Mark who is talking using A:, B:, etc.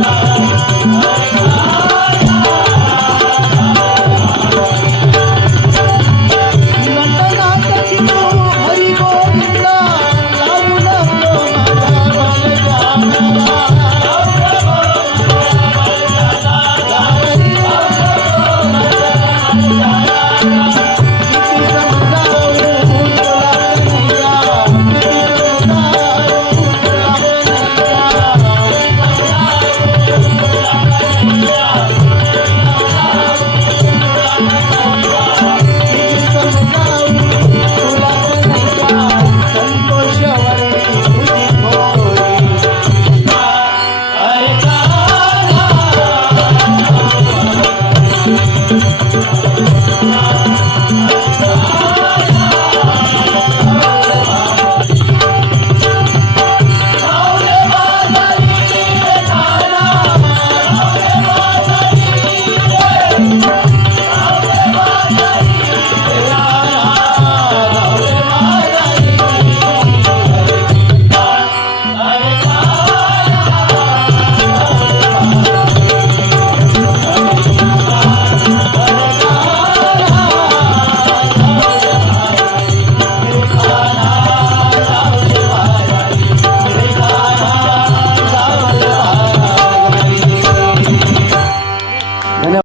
A: Allah